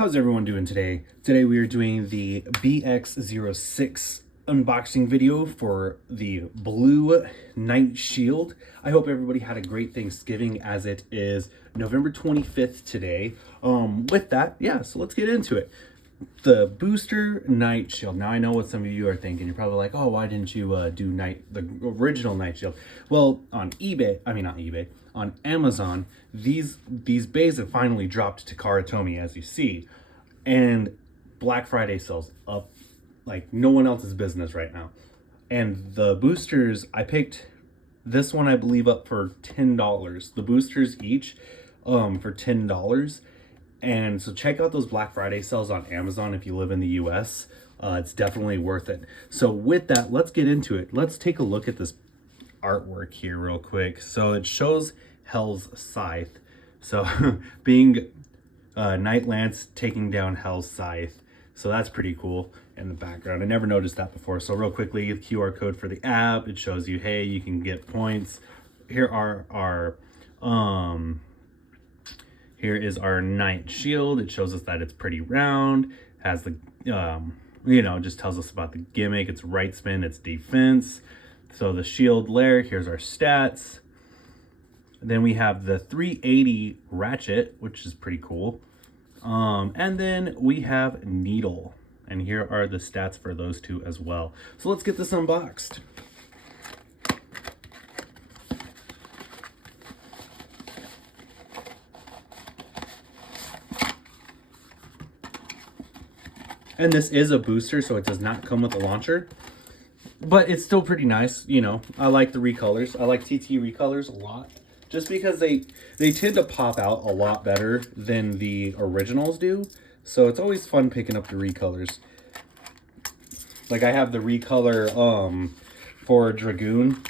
How's everyone doing today? Today we are doing the BX06 unboxing video for the blue Night Shield. I hope everybody had a great Thanksgiving as it is November 25th today. With that, yeah, so let's get into it. The booster Night Shield. Now I know what some of you are thinking. You're probably like, oh, why didn't you do the original Night Shield? Well, on on Amazon, these bays have finally dropped to Karatomi, as you see, and Black Friday sales up like no one else's business right now. And the boosters, I picked this one, I believe, up for $10. The boosters each for $10. And so check out those Black Friday sales on Amazon if you live in the US. It's definitely worth it. So with that, let's get into it. Let's take a look at this artwork here real quick. So it shows Hell's Scythe. So being Night Lance taking down Hell's Scythe. So that's pretty cool in the background. I never noticed that before. So real quickly, the QR code for the app. It shows you, hey, you can get points. Here are our here is our Night Shield. It shows us that it's pretty round, has the, just tells us about the gimmick. It's right spin, it's defense. So the shield layer, here's our stats. Then we have the 380 ratchet, which is pretty cool. And then we have needle. And here are the stats for those two as well. So let's get this unboxed. And this is a booster, so it does not come with a launcher. But it's still pretty nice, you know. I like the recolors. I like TT recolors a lot. Just because they tend to pop out a lot better than the originals do. So it's always fun picking up the recolors. Like I have the recolor for Dragoon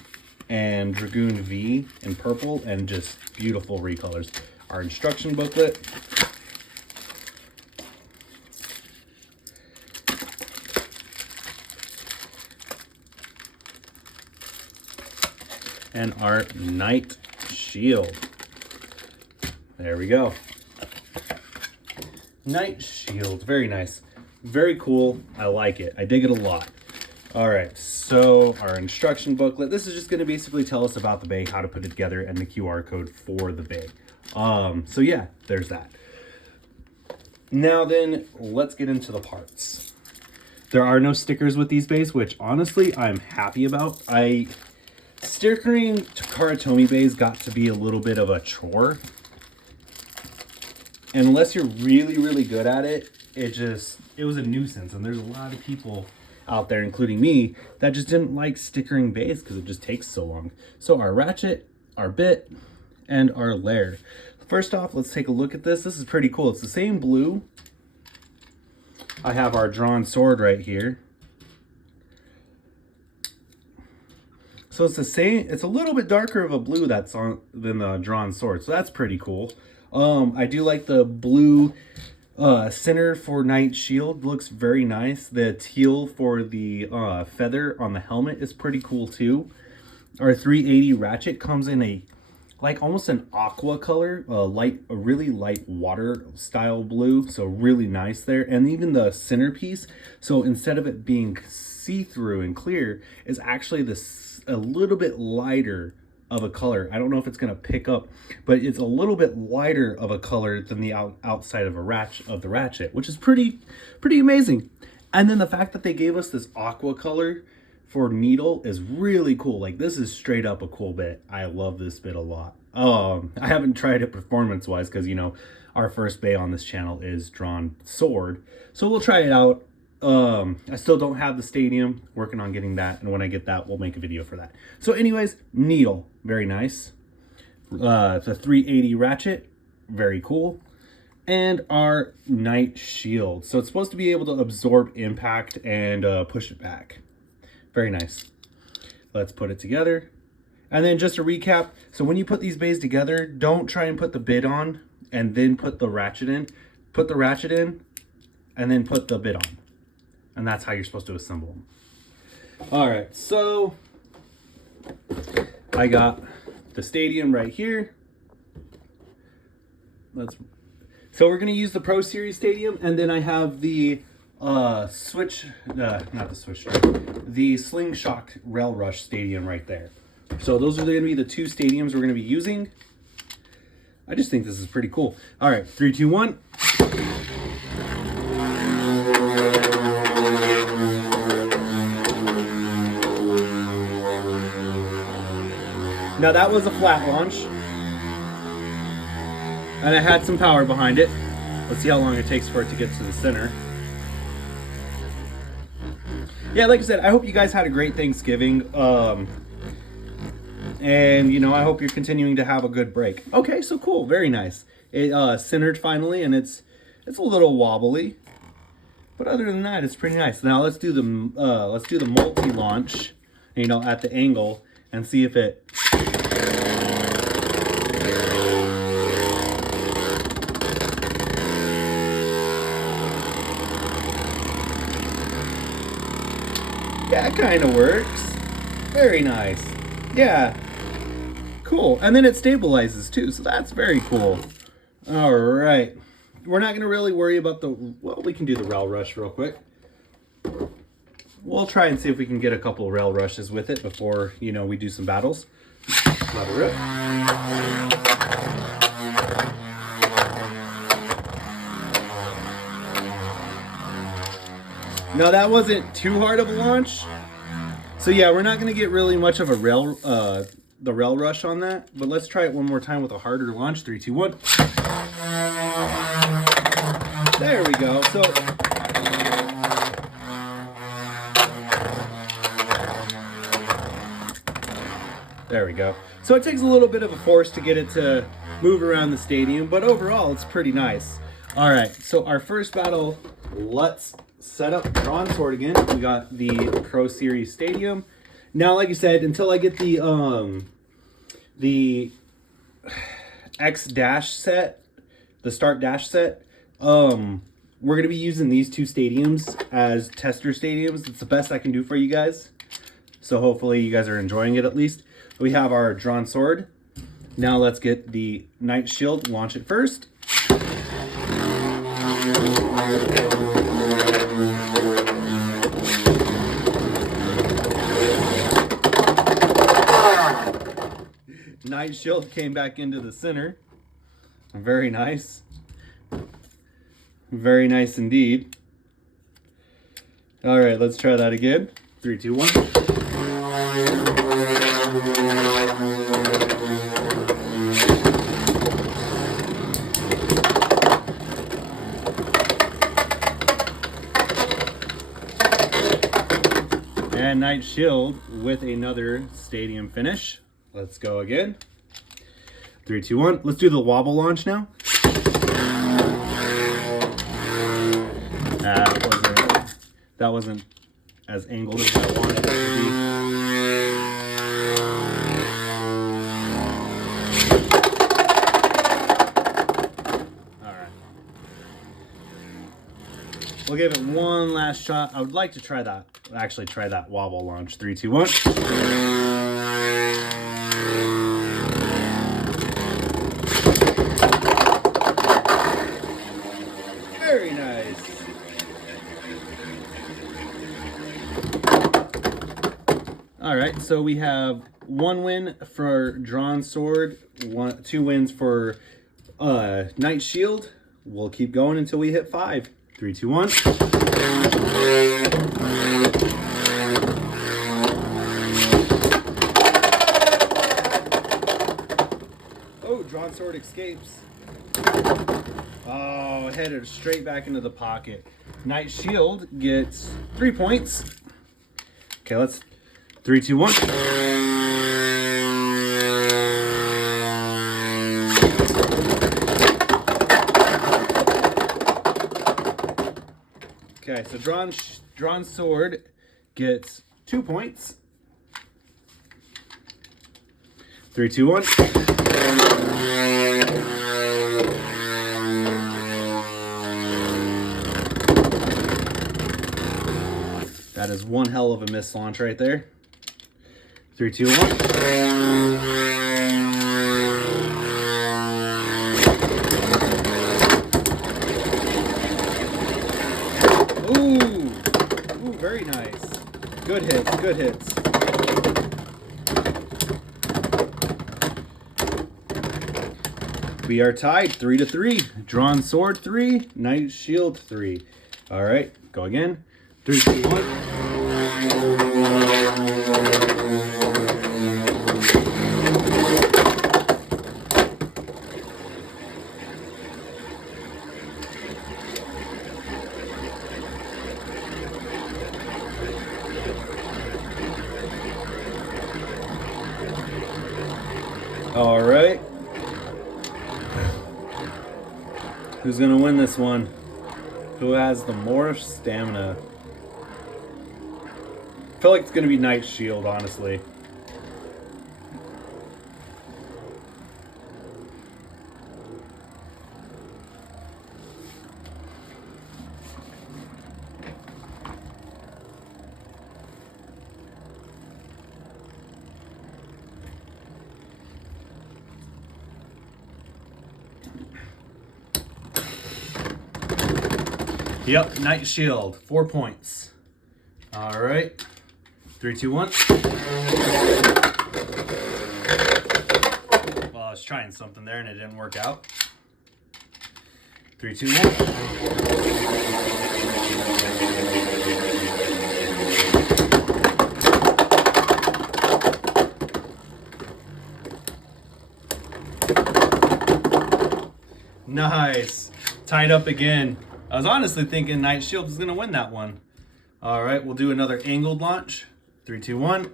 and Dragoon V in purple, and just beautiful recolors. Our instruction booklet. And our Night Shield. There we go. Night Shield, very nice. Very cool, I like it. I dig it a lot. All right, so our instruction booklet. This is just gonna basically tell us about the bay, how to put it together, and the QR code for the bay. So yeah, there's that. Now then, let's get into the parts. There are no stickers with these bays, which honestly, I'm happy about. Stickering to Karatomi bays got to be a little bit of a chore. And unless you're really, really good at it, it was a nuisance. And there's a lot of people out there, including me, that just didn't like stickering bays because it just takes so long. So our ratchet, our bit, and our layer. First off, let's take a look at this. This is pretty cool. It's the same blue. I have our drawn sword right here. So it's the same, it's a little bit darker of a blue than the drawn sword. So that's pretty cool. I do like the blue center for Night Shield. Looks very nice. The teal for the feather on the helmet is pretty cool too. Our 380 ratchet comes in a like almost an aqua color, a really light water style blue. So really nice there. And even the centerpiece, so instead of it being see-through and clear, is actually a little bit lighter of a color. I don't know if it's going to pick up, but it's a little bit lighter of a color than the outside of the ratchet, which is pretty amazing. And then the fact that they gave us this aqua color for needle is really cool. Like this is straight up a cool bit. I love this bit a lot. I haven't tried it performance wise because our first bay on this channel is drawn sword, so we'll try it out. I still don't have the stadium, working on getting that, and when I get that, we'll make a video for that. So anyways, needle, very nice. The 380 ratchet, very cool. And our Night Shield. So it's supposed to be able to absorb impact and push it back. Very nice. Let's put it together. And then just to recap, so when you put these bays together, don't try and put the bit on and then put the ratchet in. Put the ratchet in and then put the bit on. And that's how you're supposed to assemble them. All right, so I got the stadium right here. So we're going to use the Pro Series Stadium, and then I have the not the Switch, the Slingshot Rail Rush Stadium right there. So those are going to be the two stadiums we're going to be using. I just think this is pretty cool. All right, 3, 2, 1. Now that was a flat launch, and I had some power behind it. Let's see how long it takes for it to get to the center. Yeah, like I said, I hope you guys had a great Thanksgiving. And, you know, I hope you're continuing to have a good break. Okay, so cool. Very nice. It centered finally, and it's a little wobbly. But other than that, it's pretty nice. Now let's do the multi-launch, you know, at the angle, and see if it... Yeah, it kind of works. Very nice. Yeah. Cool. And then it stabilizes too, so that's very cool. All right. We're not going to really worry about well, we can do the rail rush real quick. We'll try and see if we can get a couple rail rushes with it before, you know, we do some battles. Let it rip. Now that wasn't too hard of a launch. So yeah, we're not going to get really much of a the rail rush on that, but let's try it one more time with a harder launch. 3, 2, 1. There we go. So there we go. So it takes a little bit of a force to get it to move around the stadium, but overall it's pretty nice. All right, so our first battle, let's set up Drawn Sword again. We got the Pro Series Stadium. Now, like I said, until I get the X dash set, the start dash set, we're gonna be using these two stadiums as tester stadiums. It's the best I can do for you guys. So hopefully you guys are enjoying it at least. We have our Drawn Sword. Now let's get the Knight Shield, launch it first. Knight Shield came back into the center. Very nice. Very nice indeed. All right, let's try that again. 3, 2, 1. And Knight Shield with another stadium finish. Let's go again. 3, 2, 1. Let's do the wobble launch now. That wasn't as angled as I wanted it to be. All right. We'll give it one last shot. I would like to try that. Actually, try that wobble launch. 3, 2, 1. Very nice. All right, so we have 1 win for Drawn Sword, 2 wins for Knight Shield. We'll keep going until we hit 5. 3, 2, 1. Oh, Drawn Sword escapes. Oh, headed straight back into the pocket. Knight Shield gets 3 points. Okay, let's 3, 2, 1. Okay, so Drawn Sword gets 2 points. 3, 2, 1. That is one hell of a miss launch right there. 3, 2, 1. Ooh. Ooh, very nice. Good hits, good hits. We are tied 3-3. Drawn sword 3, knight shield 3. All right, go again. 3, 2, 1. All right. Who's gonna win this one? Who has the more stamina? I feel like it's gonna be Knight Shield, honestly. Yep, Knight Shield, 4 points. All right, 3, 2, 1. Well, I was trying something there and it didn't work out. 3, 2, 1. Nice. Tied up again. I was honestly thinking Knight Shield was going to win that one. All right, we'll do another angled launch. 3, 2, 1.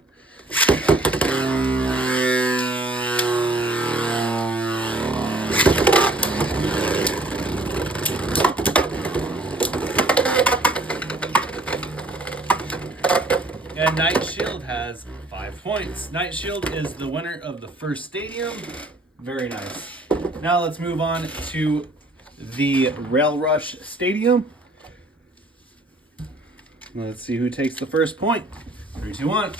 And Knight Shield has 5 points. Knight Shield is the winner of the first stadium. Very nice. Now let's move on to the Rail Rush Stadium. Let's see who takes the first point. 3, 2, 1.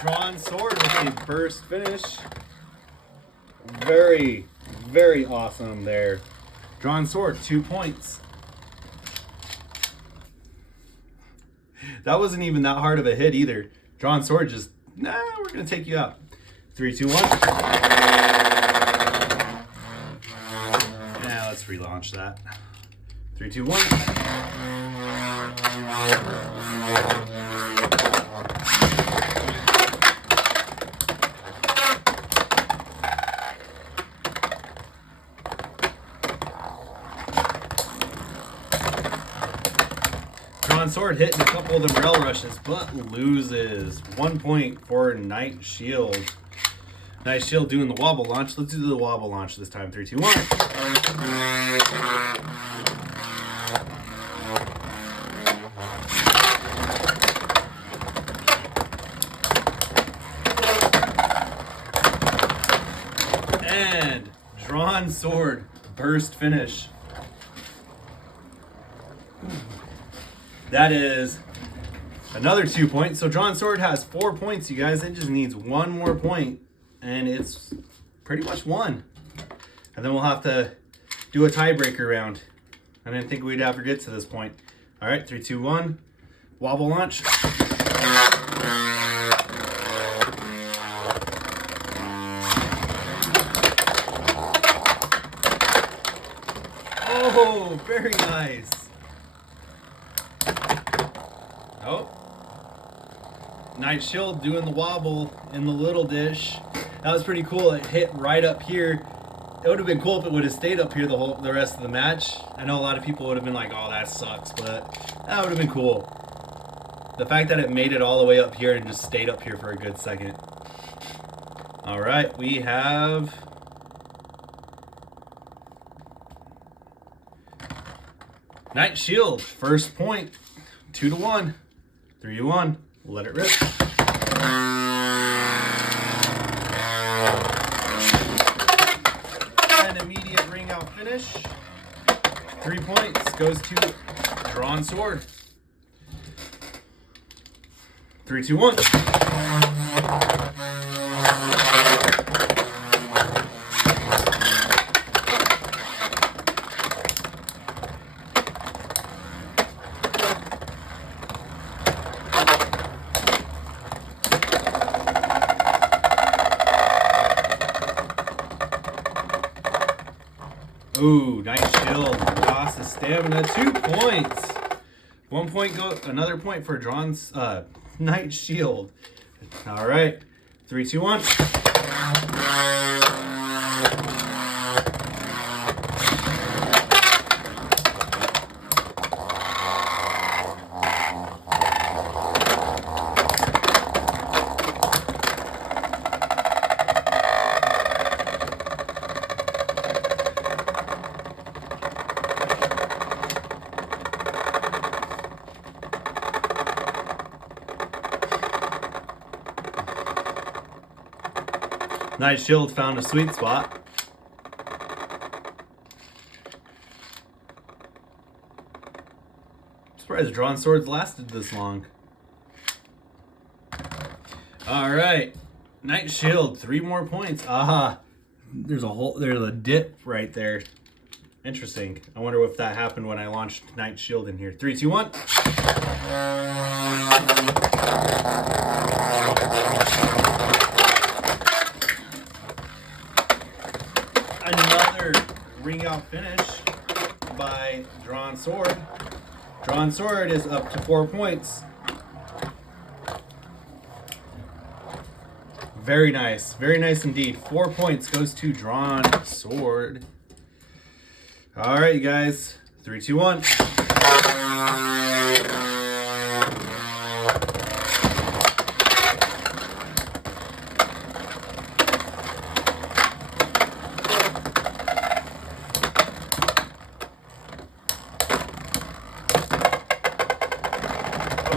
Drawn sword with a burst finish. Very, very awesome there. Drawn sword, 2 points. That wasn't even that hard of a hit either. Drawn sword just, nah, we're going to take you out. 3, 2, 1. Now let's relaunch that. 3, 2, 1. Drawn sword hitting a couple of the rail rushes, but loses. 1 point for Knight Shield. Knight Shield doing the wobble launch. Let's do the wobble launch this time. 3, 2, 1. And drawn sword burst finish. That is another 2 points. So drawn sword has 4 points, you guys. It just needs 1 more point, and it's pretty much won. And then we'll have to do a tiebreaker round. I didn't think we'd ever get to this point. All right, 3, 2, 1. Wobble launch. Oh, very nice. Oh, Knight Shield doing the wobble in the little dish. That was pretty cool. It hit right up here. It would have been cool if it would have stayed up here the rest of the match. I know a lot of people would have been like, oh, that sucks, but that would have been cool. The fact that it made it all the way up here and just stayed up here for a good second. All right, we have Knight Shield, first point, 2 to 1. 3 to 1. Let it rip. An immediate ring out finish. 3 points goes to drawn sword. 3, 2, 1. Ooh, nice shield. Lost his stamina. 2 points. 1 point go. Another point for Drawn's Knight Shield. All right. 3, 2, 1. Knight Shield found a sweet spot. Surprised Drawn Swords lasted this long. All right, Knight Shield, 3 more points. Aha, there's a dip right there. Interesting. I wonder if that happened when I launched Knight Shield in here. 3, 2, 1. Another ring out finish by Drawn Sword. Drawn Sword is up to 4 points. Very nice. Very nice indeed. 4 points goes to Drawn Sword. All right, you guys. 3, 2, 1.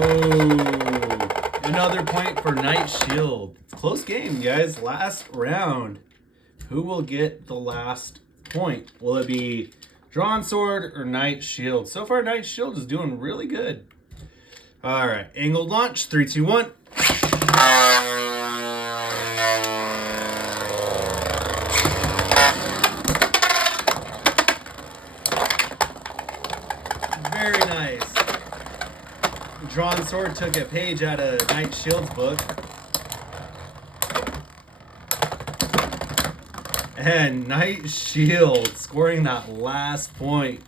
Oh, another point for Knight Shield. It's a close game, guys. Last round. Who will get the last point? Will it be Drawn Sword or Knight Shield? So far, Knight Shield is doing really good. All right, angled launch. 3, 2, 1. Very nice. Drawn Sword took a page out of Knight Shield's book. And Knight Shield scoring that last point.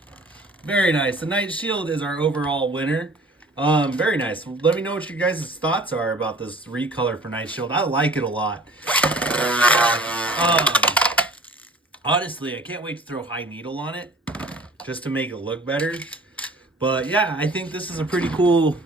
Very nice. The Knight Shield is our overall winner. Very nice. Let me know what you guys' thoughts are about this recolor for Knight Shield. I like it a lot. Honestly, I can't wait to throw High Needle on it just to make it look better. But yeah, I think this is a pretty cool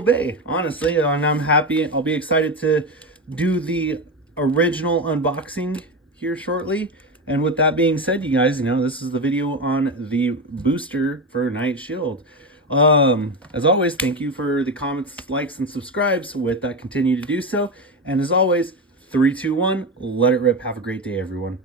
bay, honestly, and I'm happy. I'll be excited to do the original unboxing here shortly. And with that being said, you guys, this is the video on the booster for Knight Shield. As always, thank you for the comments, likes, and subscribes. With that, continue to do so. And as always, 3, 2, 1, let it rip. Have a great day, everyone.